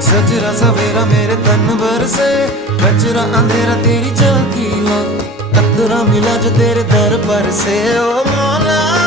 सजरा सवेरा मेरे तन बरसे, कचरा अंधेरा तेरी झांकी ला, अतरा मिला जो तेरे दर पर से। ओ मौला